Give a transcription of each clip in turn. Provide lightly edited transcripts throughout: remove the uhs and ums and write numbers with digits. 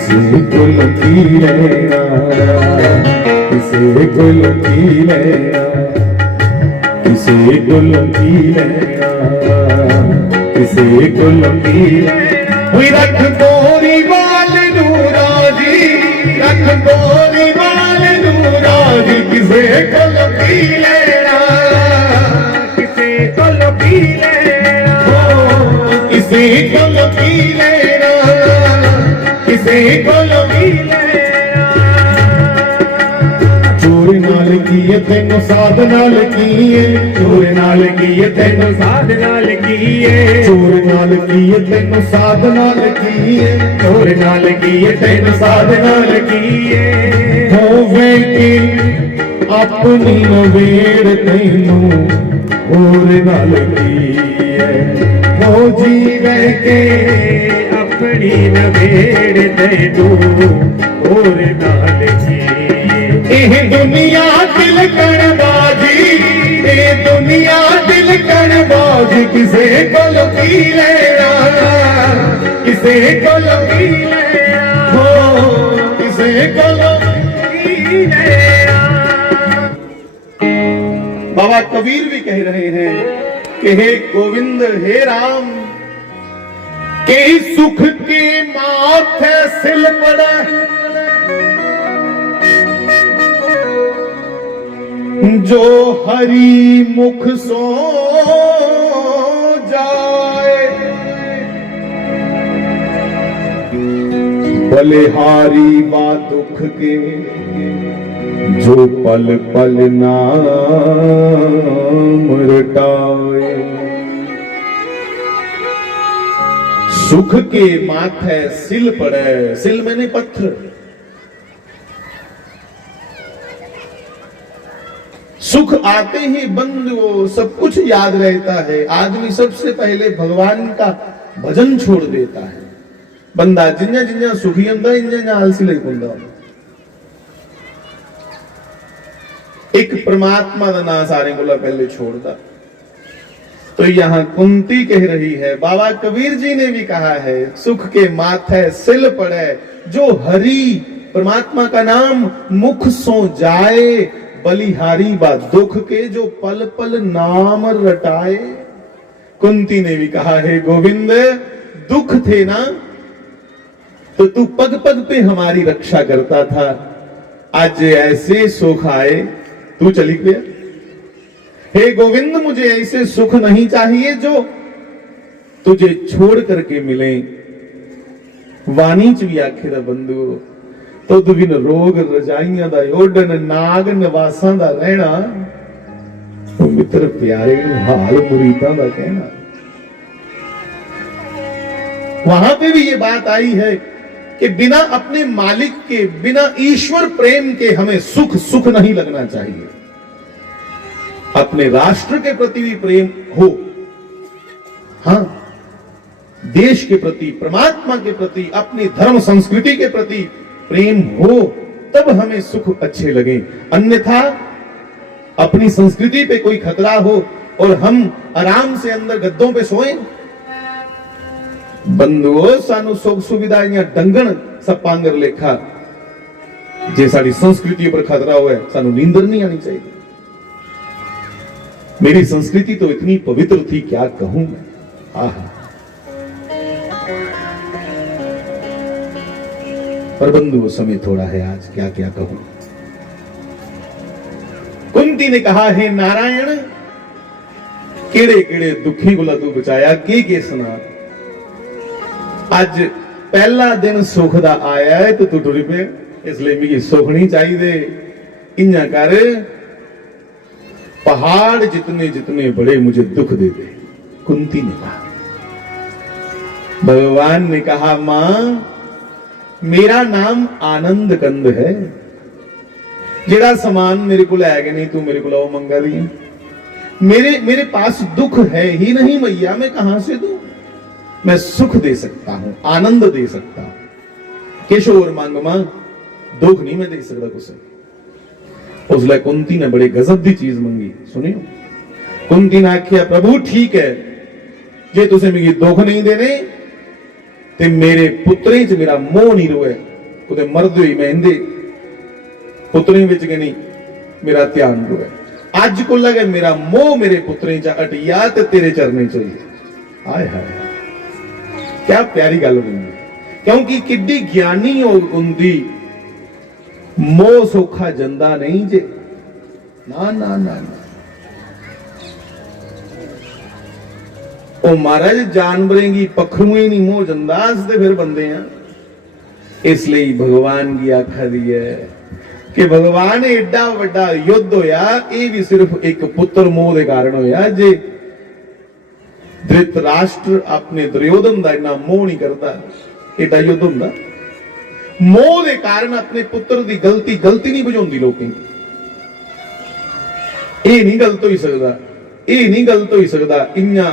किसी को लकी लेना, किसी को लकी लेना, किसी को लकी लेना, किसी को लकी रख गोरी बाल नूराजी, रख गोरी बाल नूराजी, किसी को लकी लेना, किसी को लकी लेना, किसी को लकी लेना, किसी को लकी लेना। चोर नाल कीए तेनों साध नाल कीए, चोर नाल कीए तेनों साध नाल कीए, चोर नाल कीए तेनों साध नाल कीए, चोर नाल कीए तेनों साध नाल कीए। होवे कि अपनी नवेड़ तैनूं होर नाल कीए, हो जीवे के अपनी नवेड़ तैनूं होर नाल कीए। एह दुनिया दिल कणबाजी, ए दुनिया दिल कणबाजी, किसे को लकी लेना, किसे को लकी लेना, हो किसे को लकी लेना। बाबा कबीर भी कह रहे हैं कि हे गोविंद हे राम, के सुख के माथे सिल पड़ा, जो हरि मुख सो जाए, बलिहारी बा दुख के जो पल पल नाम रटाए। सुख के माथे सिल पड़े, सिल मैंने पत्थर, सुख आते ही बंद वो सब कुछ याद रहता है। आदमी सबसे पहले भगवान का भजन छोड़ देता है। बंदा जिन्ना जिन्ना सुखी होंदा इन्ना आलसी लग पैंदा। एक परमात्मा का नाम सारे को पहले छोड़ता। तो यहां कुंती कह रही है, बाबा कबीर जी ने भी कहा है, सुख के माथे सिल पड़े, जो हरि परमात्मा का नाम मुख सो जाए, बलिहारी बा दुख के जो पल पल नाम रटाए। कुंती ने भी कहा है, गोविंद दुख थे ना तो तू पग पग पे हमारी रक्षा करता था, आज ऐसे सुख आए तू चली गया। हे गोविंद मुझे ऐसे सुख नहीं चाहिए जो तुझे छोड़ करके मिले। वाणी च भी आखिर बंधु तो बिन रोग रजाइयां दा ओढ़न, नाग नवासां दा रहना, तो मित्र प्यारे हाल मुरीदां दा कहना। वहां पे भी ये बात आई है कि बिना अपने मालिक के, बिना ईश्वर प्रेम के हमें सुख सुख नहीं लगना चाहिए। अपने राष्ट्र के प्रति भी प्रेम हो, हाँ, देश के प्रति, परमात्मा के प्रति, अपनी धर्म संस्कृति के प्रति प्रेम हो, तब हमें सुख अच्छे लगे। अन्यथा अपनी संस्कृति पे कोई खतरा हो और हम आराम से अंदर गद्दों पे सोएं, बंधुओं सानू सुख सुविधाएं डंगण सपांगर लेखा, जे साड़ी संस्कृति पर खतरा हो, सानू नींदर नहीं आनी चाहिए। मेरी संस्कृति तो इतनी पवित्र थी, क्या कहूं मैं। आहा, पर बंधु समय थोड़ा है आज, क्या क्या कहूं। कुंती ने कहा, है नारायण केड़े केड़े दुखी गुला तू बचाया, के सुना। आज पहला दिन सुख दा आया है तो तू टुरी पे, इसलिए मुझे सुख नहीं चाहिए। इन्ना कर, पहाड़ जितने जितने बड़े मुझे दुख दे दे। कुंती ने कहा। भगवान ने कहा, मां मेरा नाम आनंद कंद है, जेड़ा समान मेरे को लैगे नहीं तू मेरे को लो मंगा दी। मेरे पास दुख है ही नहीं मैया, मैं कहां से दूं। मैं सुख दे सकता हूं, आनंद दे सकता हूं, किशोर मांग मां, दुख नहीं मैं दे सकता कुछ। उसले कुंती ने बड़े गजब की चीज मंगी, सुनियो। कुंती ने आख्या, प्रभु ठीक है, जे तुसे मिगी दुख नहीं देने ते मेरे पुत्रें च मेरा मोह नहीं रोए, ਉਹਦੇ ਮਰਦੇ ਹੋਈ ਮੈਂ ਇਹਦੇ ਪੁੱਤਰੀ ਵਿੱਚ ਕਿ ਨਹੀਂ ਮੇਰਾ ਧਿਆਨ ਹੋਇਆ ਅੱਜ ਕੋ ਲਗੇ ਮੇਰਾ ਮੋਹ ਮੇਰੇ ਪੁੱਤਰੇ ਚ ਅਟਿਆ ਤੇ ਤੇਰੇ ਚਰਨੇ ਚ ਹੋਈ ਆਏ ਹਾਏ ਕਿਆ ਪਿਆਰੀ ਗੱਲ ਬਣੀ ਕਿਉਂਕਿ ਕਿੱਡੀ ਗਿਆਨੀ ਹੁੰਦੀ ਮੋਹ ਸੌਖਾ ਜੰਦਾ ਨਹੀਂ ਜੇ ਨਾ ਨਾ ਨਾ ਉਹ ਮਹਾਰਾਜ ਜਾਨਵਰਾਂ ਦੀ ਪਖਰੂ ਹੀ ਨਹੀਂ ਮੋਹ ਜੰਦਾ ਅਸਦੇ ਫਿਰ ਬੰਦੇ ਆ ਇਸ ਲਈ ਭਗਵਾਨ ਦੀ ਆਖਾ ਦੀ ਹੈ कि भगवान एडा वड्डा युद्ध होया ये भी सिर्फ एक पुत्र मोह के कारण होया जे धृतराष्ट्र अपने दुर्योधन का इतना मोह नहीं करता एडा युद्ध होंदा मोह के कारण अपने पुत्र की गलती नहीं बुझाउंदी लोकें ये नहीं गलत हो सकता ये नहीं गलत हो सकता इन्ना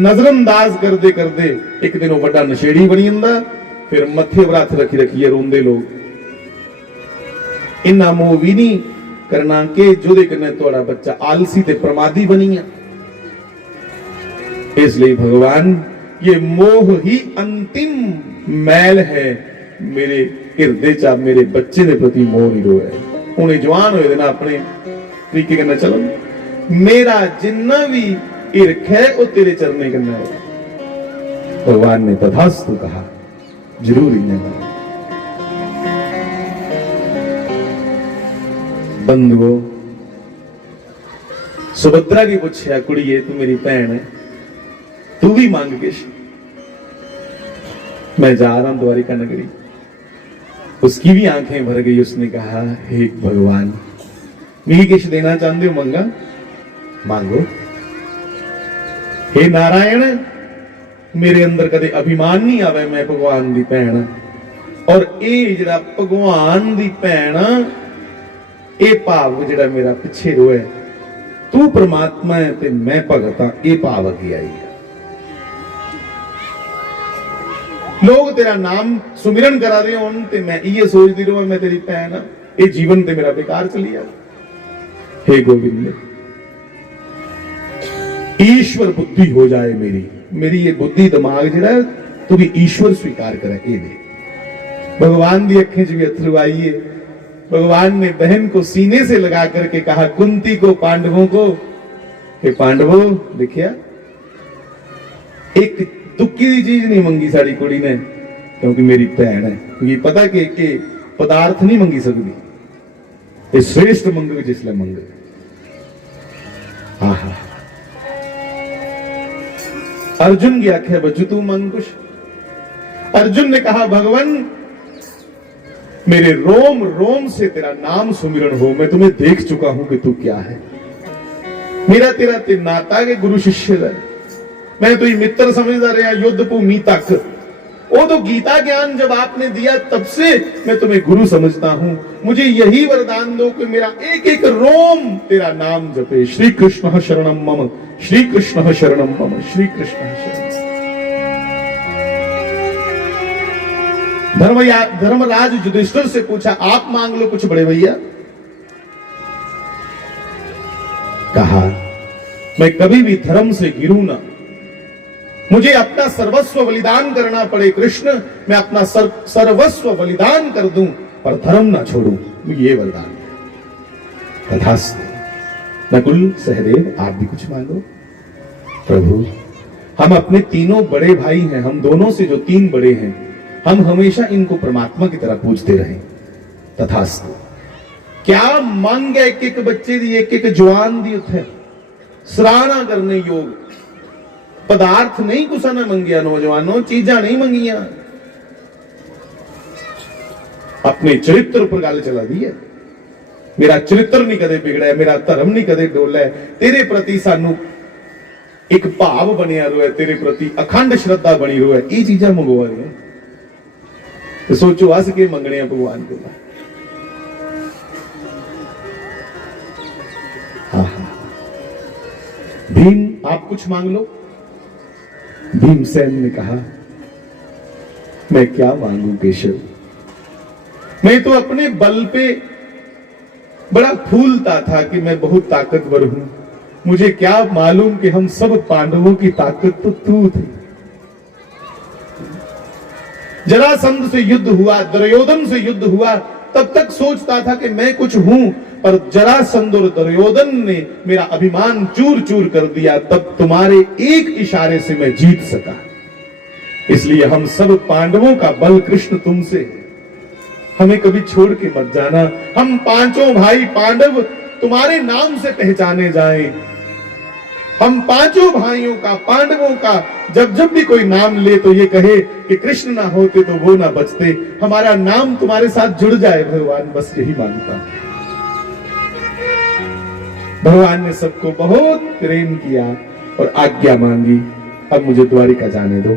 नजरअंदाज करते करते एक दिन वड्डा नशेड़ी बनी जांदा फिर मथे पर हथ रखी रखिए रोंदे लोग इन्ना मोह भी नहीं करना कि जोदे कन्ने तुहाड़ा बच्चा आलसी ते प्रमादी बनी है इसलिए भगवान ये मोह ही अंतिम मैल है मेरे हृदय च मेरे बच्चे के प्रति मोह नहीं रोया उन्हें जवान होए देना अपने तरीके कन्ने चलो मेरा जिन्ना भी ईर्ख है वो तेरे चरने कन्ने हो भगवान ने तथास्तु कहा जरूर इन्हें बंधुओं सुभद्रा की पूछया कुड़िए तू मेरी भैन है तू भी मांग किश मैं जा रहा हूं द्वारिका नगरी उसकी भी आंखें भर गई उसने कहा हे भगवान मेरी किश देना चाहते हो मंगा मांगो हे नारायण मेरे अंदर कदे अभिमान नहीं आवे मैं भगवान दी भैन और ये जरा भगवान दी भैन ये भाव जो मेरा पिछे रोए तू परमात्मा है ते मैं भगत हाँ ये भाव अगे आई है लोग तेरा नाम सुमिरन करा दे होन ते मैं ये सोचती रहा मैं तेरी भैन हाँ ये जीवन ते मेरा बेकार चली जाए हे गोविंद ईश्वर बुद्धि हो जाए मेरी ये बुद्धि दिमाग जो तू भी ईश्वर स्वीकार करे ये दे भगवान दी अखें च भी अथरू आइए भगवान ने बहन को सीने से लगा करके कहा कुंती को पांडवों को कि पांडवों देखिया एक दुखी दी चीज नहीं मंगी साड़ी कुड़ी ने क्योंकि मेरी भैन है ये पता कि पदार्थ नहीं मंगी सकती ये श्रेष्ठ मंग जिसले मंग आहा अर्जुन की आख्या बच्चू तू मंग कुछ अर्जुन ने कहा भगवान मेरे रोम रोम से तेरा नाम सुमिरन हो मैं तुम्हें देख चुका हूं कि तू क्या है मेरा तेरा ते नाता के गुरु शिष्य है मैं तो ये मित्र समझता रहा युद्ध भूमि तक वो तो गीता ज्ञान जब आपने दिया तब से मैं तुम्हें गुरु समझता हूं मुझे यही वरदान दो कि मेरा एक एक रोम तेरा नाम जपे श्री कृष्ण शरणम मम श्री कृष्ण शरणम मम श्री कृष्ण शरणम धर्मराज युधिष्ठिर से पूछा आप मांग लो कुछ बड़े भैया कहा मैं कभी भी धर्म से गिरूं ना मुझे अपना सर्वस्व बलिदान करना पड़े कृष्ण मैं अपना सर्वस्व बलिदान कर दूं पर धर्म ना छोड़ूं ये वरदान है तथास्तु नकुल सहदेव आप भी कुछ मांगो प्रभु हम अपने तीनों बड़े भाई हैं हम दोनों से जो तीन बड़े हैं हम हमेशा इनको परमात्मा की तरह पूजते रहे तथास्तु क्या मांग है एक एक बच्चे दी एक एक जवान दी उत्थे सराहना करने योग पदार्थ नहीं कुछ ना मंगिया नौजवानों चीजा नहीं मंगिया अपने चरित्र पर गल चला दी है मेरा चरित्र नहीं कदे बिगड़ा मेरा धर्म नहीं कदे डोला तेरे प्रति सानू एक भाव बनिया रोए तेरे प्रति अखंड श्रद्धा बनी रोए ये चीजा मंगवा रहे तो सोचो हस के मंगने भगवान को भीम आप कुछ मांग लो भीमसेन ने कहा मैं क्या मांगू केशव मैं तो अपने बल पे बड़ा फूलता था कि मैं बहुत ताकतवर हूं मुझे क्या मालूम कि हम सब पांडवों की ताकत तो तू थी जरासंध से युद्ध हुआ, दुर्योधन से युद्ध हुआ, तब तक सोचता था कि मैं कुछ हूं, पर जरासंध और दुर्योधन ने मेरा अभिमान चूर चूर कर दिया, तब तुम्हारे एक इशारे से मैं जीत सका। इसलिए हम सब पांडवों का बल कृष्ण तुमसे है, हमें कभी छोड़ के मत जाना। हम पांचों भाई पांडव तुम्हारे नाम से पहचाने जाएं। हम पांचों भाइयों का, पांडवों का जब जब भी कोई नाम ले तो ये कहे कि कृष्ण ना होते तो वो ना बचते, हमारा नाम तुम्हारे साथ जुड़ जाए भगवान, बस यही मांगता। भगवान ने सबको बहुत प्रेम किया और आज्ञा मांगी, अब मुझे द्वारिका जाने दो।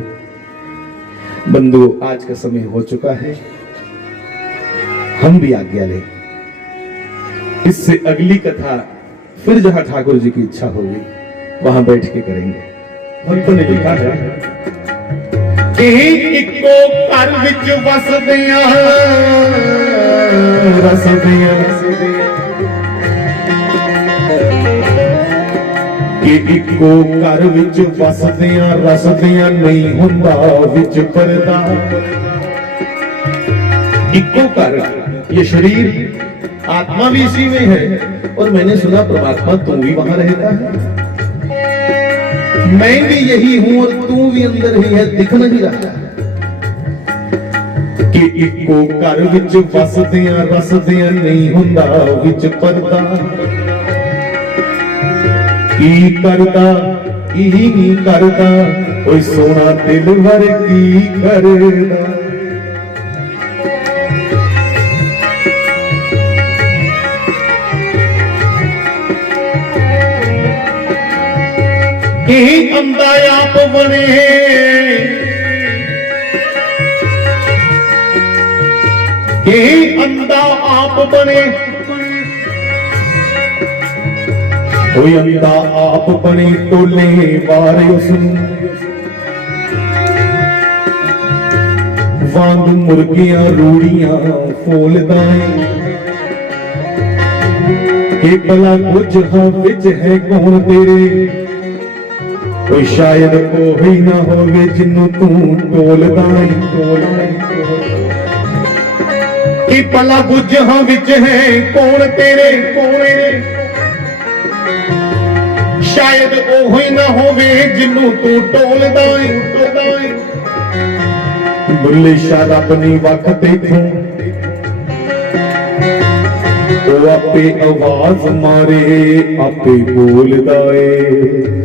बंधुओं, आज का समय हो चुका है, हम भी आज्ञा लें। इससे अगली कथा फिर जहां ठाकुर जी की इच्छा होगी वहां बैठ के करेंगे। भक्तों ने लिखा है कि इको घर विच वसदियां रसदियां, कि इको घर विच वसदियां रसदियां, नहीं हुंदा विच परदा। इको घर, ये शरीर, आत्मा भी इसी में है, और मैंने सुना परमात्मा तू भी वहां रहता है। मैं भी यही हूं और तू भी अंदर ही है, दिख नहीं रहा। कि इको घर विच वसदियां रसदियां, नहीं हुंदा विच परदा। की करदा की नहीं करदा, कोई सोना दिल भर की करदा। कि अंधा आप बने, कि अंधा आप बने, कोई अंधा आप बने, टोले वारे उसनू वांग मुर्गियां रूड़ियां फोलदा है। कि भला कुछ हां विच है कौन तेरे, कोई शायद ओही ना होवे जिन्नू तू टोलदा है। कि भला बुझां विच है कौन तेरे, कौन शायद ओही ना होवे जिन्नू तू टोलदा है। बुल्ले शाह रब नी वख तेथों, ओ आपे आवाज मारे आपे बोलदा है।